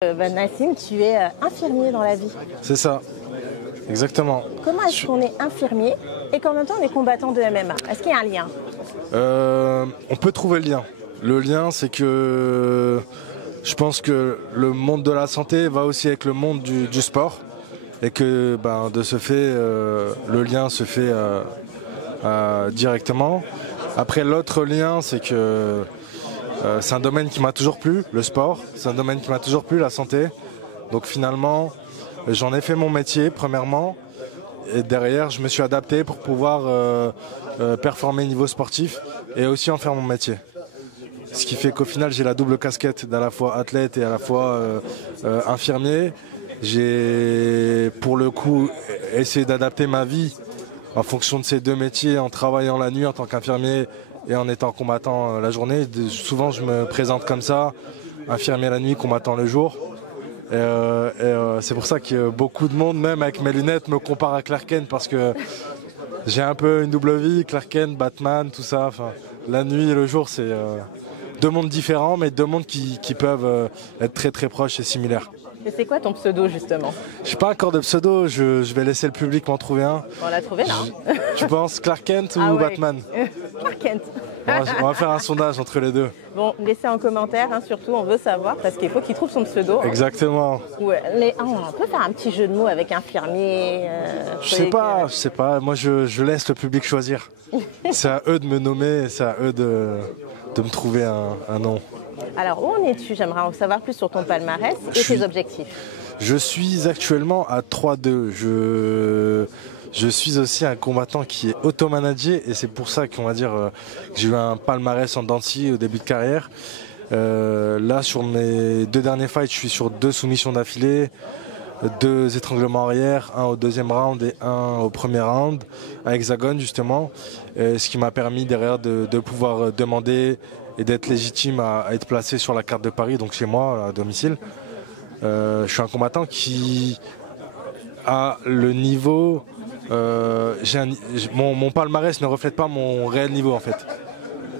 Nassim, tu es infirmier dans la vie. C'est ça, exactement. Comment est-ce qu'on est infirmier et qu'en même temps on est combattant de MMA? Est-ce qu'il y a un lien? On peut trouver le lien. Le lien, c'est que je pense que le monde de la santé va aussi avec le monde du sport et que de ce fait, le lien se fait directement. Après, l'autre lien, c'est que c'est un domaine qui m'a toujours plu, le sport. C'est un domaine qui m'a toujours plu, la santé. Donc finalement, j'en ai fait mon métier, premièrement. Et derrière, je me suis adapté pour pouvoir performer niveau sportif et aussi en faire mon métier. Ce qui fait qu'au final, j'ai la double casquette d'à la fois athlète et à la fois infirmier. J'ai pour le coup essayé d'adapter ma vie en fonction de ces deux métiers, en travaillant la nuit en tant qu'infirmier et en étant combattant la journée. Souvent, je me présente comme ça, infirmier la nuit, combattant le jour. C'est pour ça que beaucoup de monde, même avec mes lunettes, me compare à Clark Kent parce que j'ai un peu une double vie, Clark Kent, Batman, tout ça. Enfin, la nuit et le jour, c'est deux mondes différents, mais deux mondes qui peuvent être très très proches et similaires. Et c'est quoi ton pseudo justement? Je n'ai pas encore de pseudo, je vais laisser le public m'en trouver un. On l'a trouvé là. Tu penses Clark Kent ou Batman? Clark Kent. On va faire un sondage entre les deux. Bon, laissez en commentaire, surtout on veut savoir, parce qu'il faut qu'il trouve son pseudo. Exactement. Ouais, on peut faire un petit jeu de mots avec infirmier. Je sais pas. Moi, je laisse le public choisir. C'est à eux de me nommer, c'est à eux de me trouver un nom. Alors, où en es-tu? J'aimerais en savoir plus sur ton palmarès et tes objectifs. Je suis actuellement à 3-2. Je suis aussi un combattant qui est auto-managé et c'est pour ça qu'on va dire que j'ai eu un palmarès en dents de scie au début de carrière. Là, sur mes deux derniers fights, je suis sur 2 soumissions d'affilée, 2 étranglements arrière, un au deuxième round et un au premier round, à Hexagone justement, ce qui m'a permis derrière de pouvoir demander et d'être légitime à être placé sur la carte de Paris, donc chez moi, à domicile. Je suis un combattant qui a le niveau... mon palmarès ne reflète pas mon réel niveau en fait.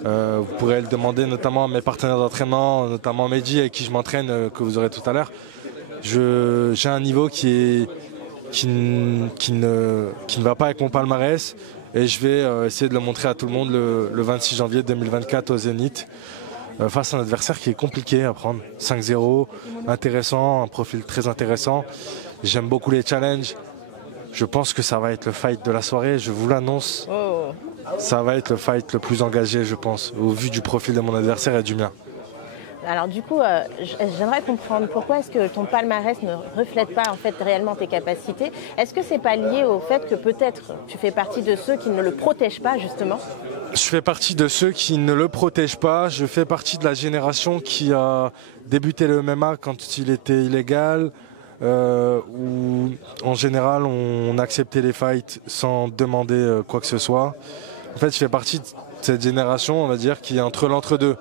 Vous pourrez le demander notamment à mes partenaires d'entraînement, notamment Mehdi avec qui je m'entraîne, que vous aurez tout à l'heure. J'ai un niveau qui ne va pas avec mon palmarès et je vais essayer de le montrer à tout le monde le 26 janvier 2024 au Zénith face à un adversaire qui est compliqué à prendre. 5-0, intéressant, un profil très intéressant. J'aime beaucoup les challenges. Je pense que ça va être le fight de la soirée, je vous l'annonce. Ça va être le fight le plus engagé, je pense, au vu du profil de mon adversaire et du mien. Alors du coup, j'aimerais comprendre pourquoi est-ce que ton palmarès ne reflète pas en fait réellement tes capacités. Est-ce que c'est pas lié au fait que peut-être tu fais partie de ceux qui ne le protègent pas justement? Je fais partie de ceux qui ne le protègent pas. Je fais partie de la génération qui a débuté le MMA quand il était illégal, où en général on acceptait les fights sans demander quoi que ce soit. En fait, je fais partie de cette génération, on va dire, qui est entre l'entre-deux.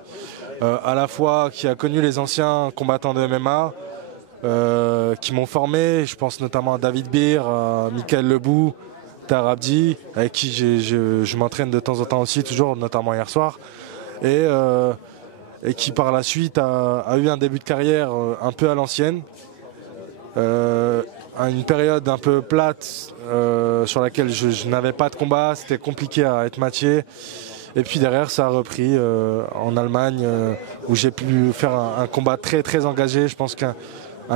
À la fois qui a connu les anciens combattants de MMA qui m'ont formé, je pense notamment à David Beer, à Michael Lebou, Tahar Abdi, avec qui je m'entraîne de temps en temps aussi, toujours, notamment hier soir, et qui par la suite a eu un début de carrière un peu à l'ancienne, une période un peu plate sur laquelle je n'avais pas de combat, c'était compliqué à être matché. Et puis derrière, ça a repris en Allemagne, où j'ai pu faire un combat très très engagé. Je pense qu'un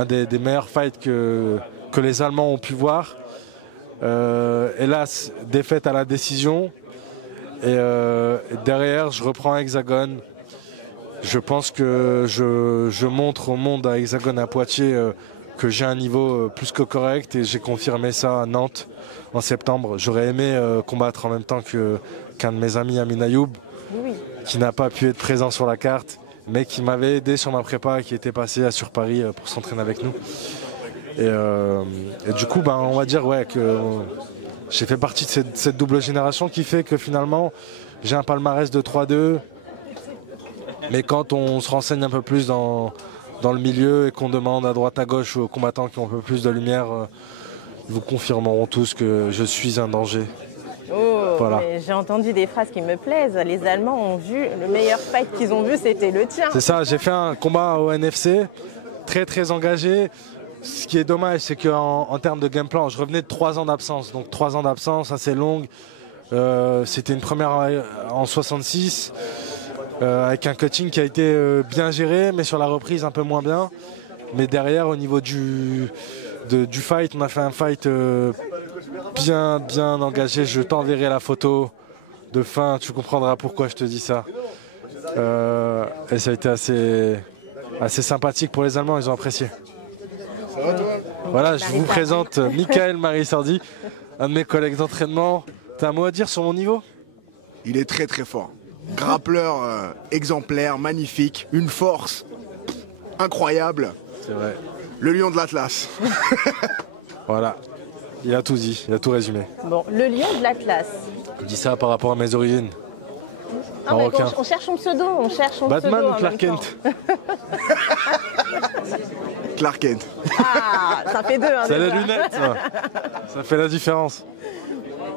des meilleurs fights que les Allemands ont pu voir. Hélas, défaite à la décision. Et derrière, je reprends Hexagone. Je pense que je montre au monde à Hexagone, à Poitiers, que j'ai un niveau plus que correct. Et j'ai confirmé ça à Nantes en septembre. J'aurais aimé combattre en même temps qu'un de mes amis, Amin Ayoub, qui n'a pas pu être présent sur la carte, mais qui m'avait aidé sur ma prépa, qui était passé sur Paris pour s'entraîner avec nous. Et du coup, on va dire que j'ai fait partie de cette double génération qui fait que finalement, j'ai un palmarès de 3-2. Mais quand on se renseigne un peu plus dans le milieu et qu'on demande à droite à gauche aux combattants qui ont un peu plus de lumière, ils vous confirmeront tous que je suis un danger. Voilà. J'ai entendu des phrases qui me plaisent. Les Allemands ont vu, le meilleur fight qu'ils ont vu, c'était le tien. C'est ça, j'ai fait un combat au NFC très très engagé. Ce qui est dommage, c'est qu'en termes de game plan, je revenais de 3 ans d'absence. Donc 3 ans d'absence assez longue. C'était une première en 66 avec un coaching qui a été bien géré, mais sur la reprise un peu moins bien. Mais derrière, au niveau du fight, on a fait un fight bien engagé. Je t'enverrai la photo de fin, tu comprendras pourquoi je te dis ça. Et ça a été assez sympathique pour les Allemands, ils ont apprécié. Voilà, je vous présente Mickaël Marisardi, un de mes collègues d'entraînement. T'as un mot à dire sur mon niveau? Il est très très fort. Grappleur exemplaire, magnifique, une force incroyable. C'est vrai. Le lion de l'Atlas. Voilà, il a tout dit, il a tout résumé. Bon, le lion de l'Atlas. Je dis ça par rapport à mes origines. Ah, on cherche son pseudo, Batman ou Clark Kent? Clark Kent. Ah, ça fait deux. Hein, c'est les déjà. lunettes, ça fait la différence.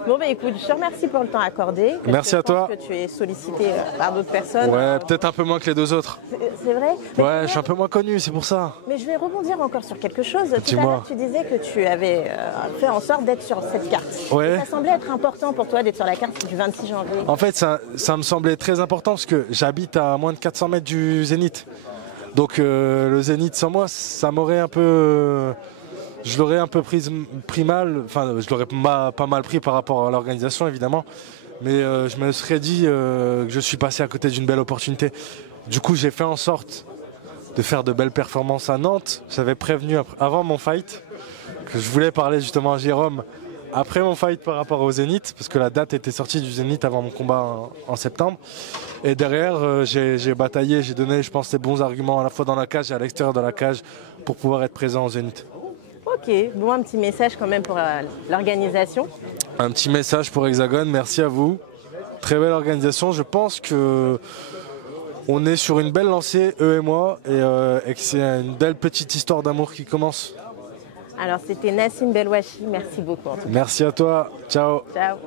Bon, bah écoute, je te remercie pour le temps accordé. Merci à toi. Je pense que tu es sollicité par d'autres personnes. Ouais, peut-être un peu moins que les deux autres. C'est vrai? Ouais, je suis un peu moins connu, c'est pour ça. Mais je vais rebondir encore sur quelque chose. Tout à Dis-moi. l'heure, tu disais que tu avais fait en sorte d'être sur cette carte. Ouais. Et ça semblait être important pour toi d'être sur la carte du 26 janvier. En fait, ça me semblait très important parce que j'habite à moins de 400 mètres du Zénith. Donc le Zénith sans moi, ça m'aurait un peu... je l'aurais un peu pris mal, enfin je l'aurais pas mal pris par rapport à l'organisation évidemment. Mais je me serais dit que je suis passé à côté d'une belle opportunité. Du coup, j'ai fait en sorte de faire de belles performances à Nantes. J'avais prévenu avant mon fight que je voulais parler justement à Jérôme après mon fight par rapport au Zénith, parce que la date était sortie du Zénith avant mon combat en septembre. Et derrière, j'ai bataillé, j'ai donné, je pense, les bons arguments à la fois dans la cage et à l'extérieur de la cage pour pouvoir être présent au Zénith. Ok, bon, un petit message quand même pour l'organisation. Un petit message pour Hexagone, merci à vous. Très belle organisation, je pense que on est sur une belle lancée, eux et moi, et que c'est une belle petite histoire d'amour qui commence. Alors c'était Nassim Belwachi, merci beaucoup. En tout cas. Merci à toi, ciao. Ciao.